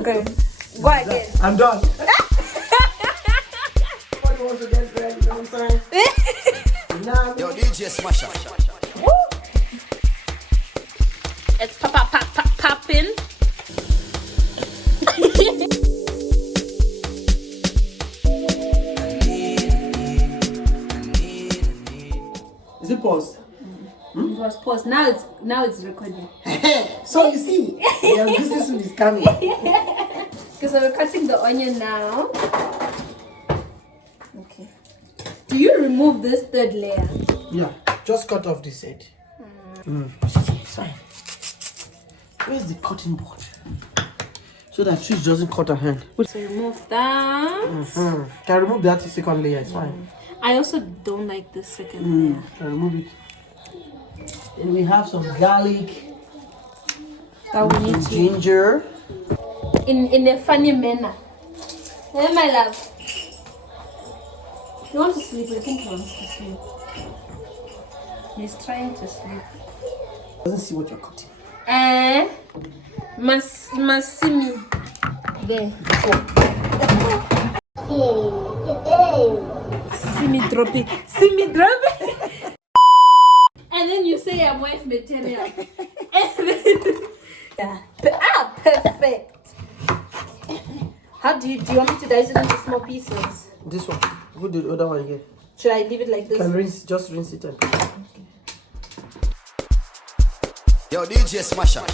Okay. Go again. I'm done. Somebody wants to get ready, you know what I'm saying? Nah, Yo, DJ Smasher. It's popping. Is it paused? It was paused. Now it's recording. So you see, your business is coming. Okay, so we're cutting the onion now. Okay. Do you remove this third layer? Yeah, just cut off this end. It's fine. Where's the cutting board? So that Trish doesn't cut her hand. So remove that. Can I remove that second layer? It's fine. I also don't like the second layer. Can I remove it? And we have some garlic. That we need to ginger. in a funny manner. Hey, my love. You want to sleep? I think he wants to sleep. He's trying to sleep. Doesn't see what you're cutting. Massimi. There. See me drop it. And then you say I'm wife material. Yeah. Perfect. How do you want me to dice it into small pieces? This one. Put the other one again. Should I leave it like this? Can rinse, just rinse it and put it. Yo, DJ Smasher.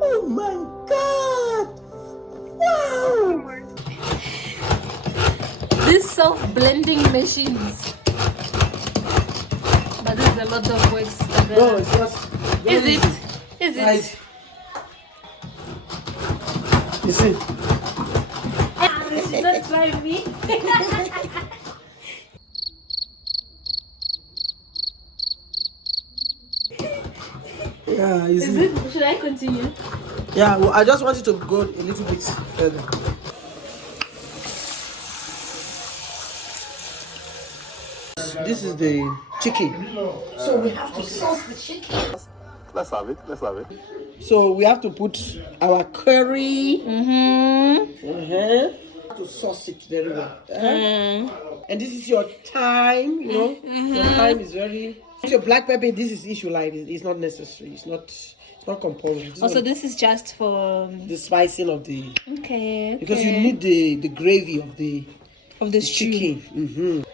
Oh my God! Wow! These self-blending machines. But there's a lot of work. No, it's not. Is it? Is it? Right. You see? Don't try me. Yeah, you Is see? it? Should I continue? Yeah, well, I just want you to go a little bit further. This is the chicken. So we have to sauce the chicken. Let's have it. So we have to put our curry. To sauce it very well. And this is your thyme, you know. Your thyme is very. Your black pepper, this is issue like it's not necessary. It's not compulsory. Also, this is just for the spicing of the. okay. Because you need the gravy of the stew. chicken.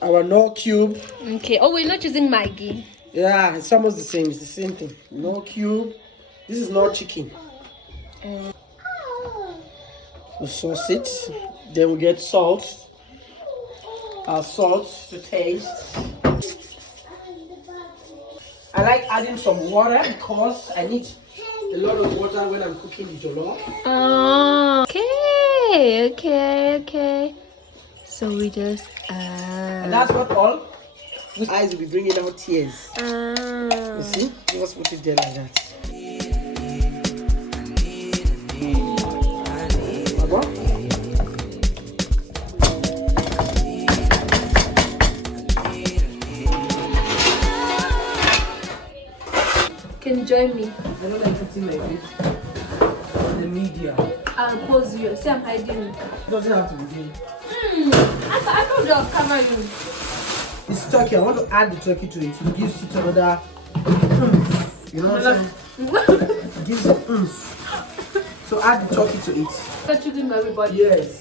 Our Knorr cube. Okay. Oh, we're not using Maggi. Yeah, it's almost the same. It's the same thing. Knorr cube. This is Knorr chicken. We sauce it. Then we get salt. Our salt to taste. I like adding some water because I need a lot of water when I'm cooking the jollof. Oh, okay. So we just And that's not all. Whose eyes will be bringing out tears. You see? Just put it there like that. Can you join me? I don't like putting my face in the media. I'll pause you. See, I'm hiding. It doesn't have to be there. I told you I'll cover you. It's turkey. I want to add the turkey to it. It gives it another you know what I'm saying? It gives it So add the turkey to it. The chicken, everybody. Yes.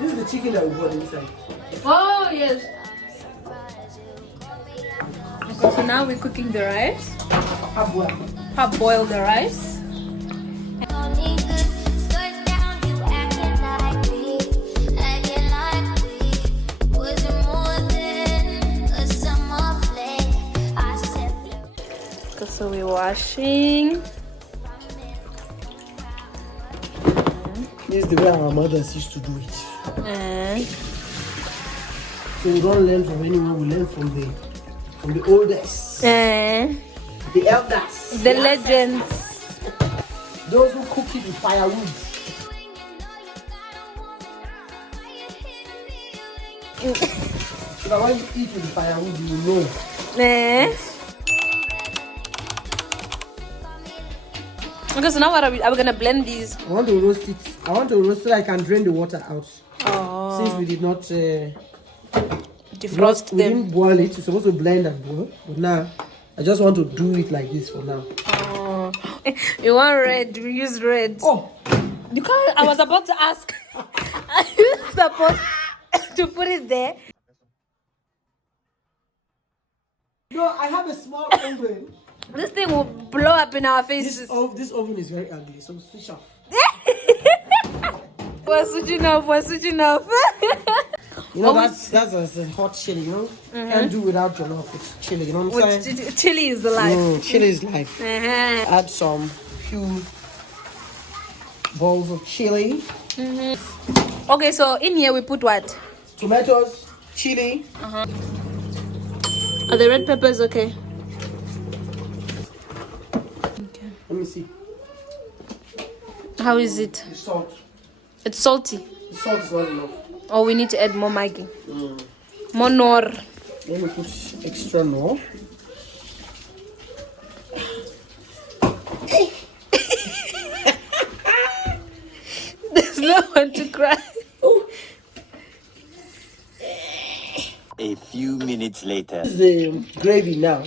This is the chicken that we bought inside. Oh, yes. Okay, so now we're cooking the rice. Half boil the rice. So we're washing. This is the way our mothers used to do it. So we don't learn from anyone, we learn from the oldest. The elders. The legends. those who cook it with firewood. So when you eat with firewood, you know. Okay, so now what are we gonna blend these? I want to roast it. I want to roast it. I can drain the water out. Oh. Since we did not Defrost we them. didn't boil it. It's supposed to blend and boil. But now, I just want to do it like this for now. Oh. You want red? We use red. Oh, You can't. I was about to ask. Are you supposed to put it there? no, I have a small oven. This thing will blow up in our faces. This oven is very ugly, so switch off. We're switching off. We're switching off. You know, that's a hot chili, you know? Can't do without jollof. It's chili, you know what I'm saying? Chili is the life. Chili is life. Add some few balls of chili. Okay, so in here we put what? Tomatoes, chili. Are the red peppers okay? Let me see. How is it? The salt. It's salty. The salt is not enough. Oh, we need to add more Maggi. More nor. Let me put extra more. There's no one to cry. A few minutes later. This is the gravy now.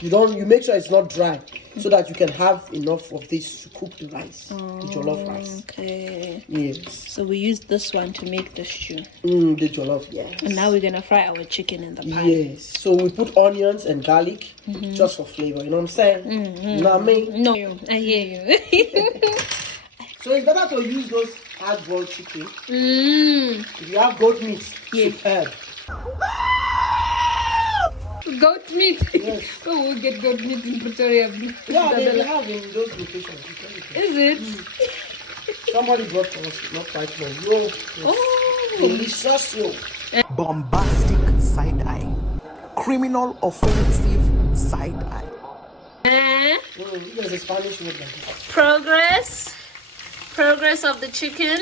You make sure it's not dry so that you can have enough of this to cook the rice, the jollof rice. Okay. Yes. So we use this one to make the stew. The jollof, yes. And now we're gonna fry our chicken in the pan. Yes. So we put onions and garlic just for flavor. You know what I'm saying? You know what I mean? No, I hear you. So it's better to use those hard-boiled chicken. If you have goat meat, superb. Goat meat. Yes. Oh, we'll get goat meat in Pretoria. Yeah, they have in those locations. Is it? Somebody brought for us not quite long. Yo, Oh. delicious, yo. Bombastic side eye, criminal offensive side eye. There's a Spanish word like that. Progress of the chicken.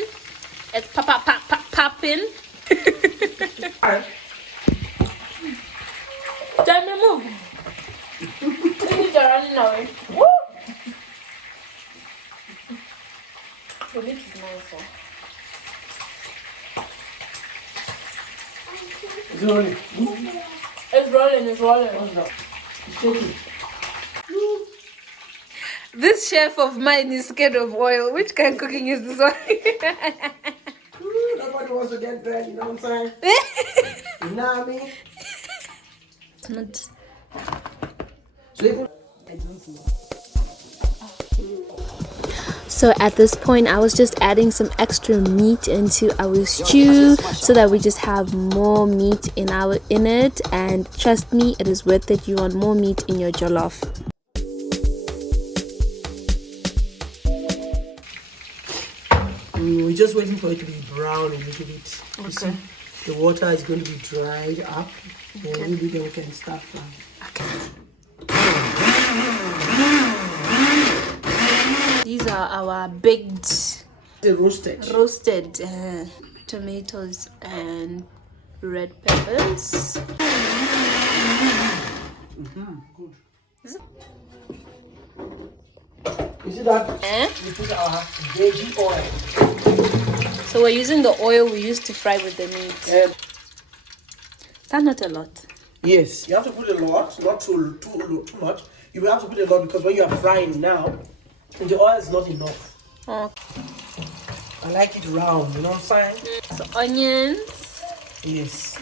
It's popping. Time to move. Things are running away. Woo! The meat is nice. Is it rolling? It's rolling. It's shaking. This chef of mine is scared of oil. Which kind of cooking is this one? Nobody wants to get burned, you know what I'm saying? You know what I mean? It's not. So even So at this point I was just adding some extra meat into our stew so that we just have more meat in it, and trust me, it is worth it. You want more meat in your jollof. we're just waiting for it to be brown a little bit. You Okay. see, the water is going to be dried up, and maybe then we can start frying. These are our baked, The roasted. roasted tomatoes and red peppers. Good. You see that? We put our veggie oil. So we're using the oil we used to fry with the meat. That's not a lot. Yes, you have to put a lot, not too much. You will have to put a lot because when you are frying now, the oil is not enough. Oh. I like it round, you know what I'm saying? So onions. Yes.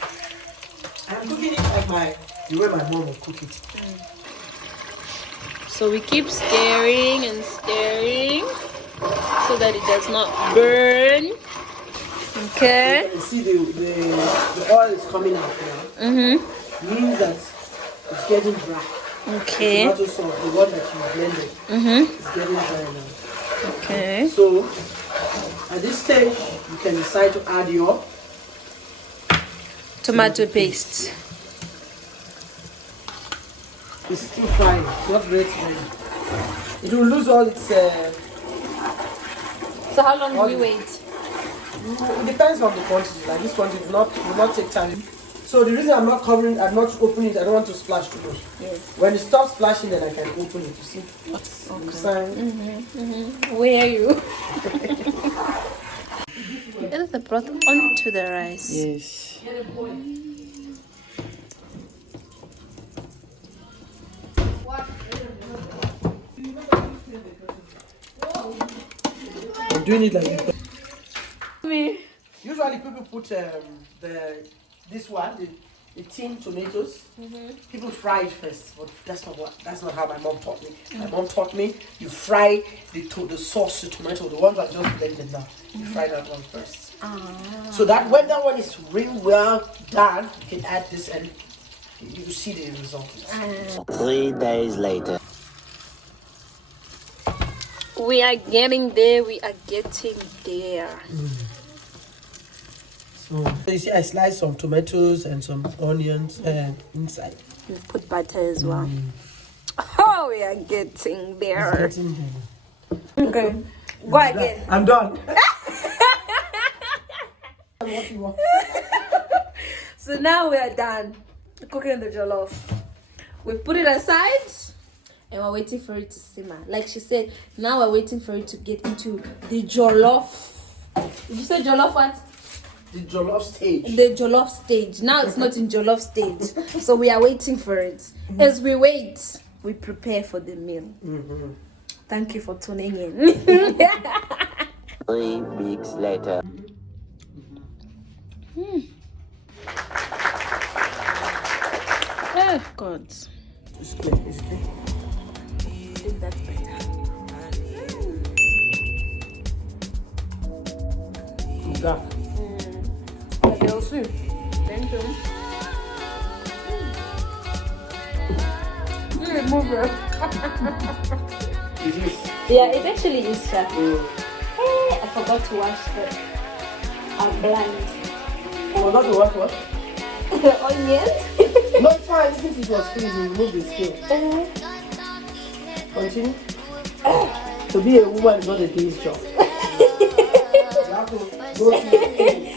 I'm cooking it like the way my mom would cook it. So we keep stirring and stirring so that it does not burn. Okay. You see the oil is coming out now. Means that it's getting dry. Okay. The tomato sauce, the one that you blended, is getting dry now. Okay. So at this stage, you can decide to add your Tomato paste. It's still frying, it's not ready. It will lose all its So how long do you wait? It depends on the quantity. Like this quantity will not take time. So the reason I'm not opening it, I don't want to splash too much. Yes. When it stops splashing, then I can open it. You see? Okay. Where are you? Add the broth onto the rice. Yes. I'm doing it like this. Usually people put the tin tomatoes. People fry it first, but that's not how my mom taught me. My mom taught me you fry the sauce, the tomato, the ones I just blended now. You fry that one first. So that when that one is really well done, you can add this and you see the result. 3 days later. We are getting there. We are getting there. So you see, I sliced some tomatoes and some onions inside. We put butter as well. Oh, we are getting there. It's getting there. Okay, go again. I'm done. What you want? So now we are done cooking the jollof. We put it aside and we're waiting for it to simmer. Like she said, now we're waiting for it to get into the jollof. Did you say jollof what? The jollof stage. The jollof stage. Now it's not in jollof stage. So we are waiting for it. As we wait, we prepare for the meal. Thank you for tuning in. 3 weeks later. Oh, God. It's clear. It's clear. I think that's better. Yeah. Thank you. It is. Yeah, it actually is, chef. Hey, I forgot to wash our blind. Forgot to wash what? The onions. No, it's fine. Since it was clean, you remove the skin. Continue. To be a woman is not a day's job. You have to go through the things.